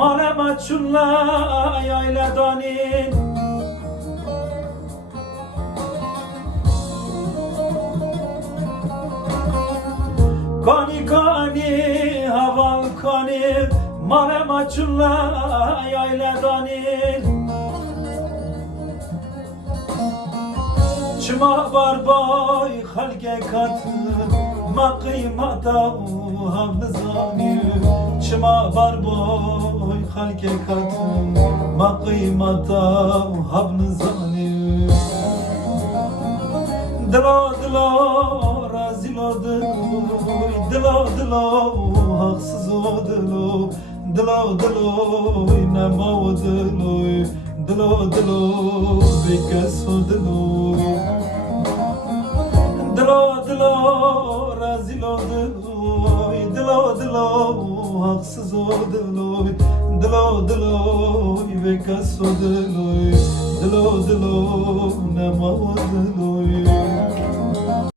مال ما چونلا یایل دانین کانی کانی حوال کانی مال ما چونلا یایل دانین چما بار بای خلق کتن ما قیمتا هم نزانی چما بار بای خلق کتن ما قیمتا هم نزانی دلا دلا رازیلو دلوی دلا دلا حقسız o delo دلا دلوی نما و دلوی دلا دلا بکس و دلوی دلا دلا رازیلو دلوی دلا دلا حقسız o دلوی دلا دلوی بکس و دلوی دلا دلا نما و دلوی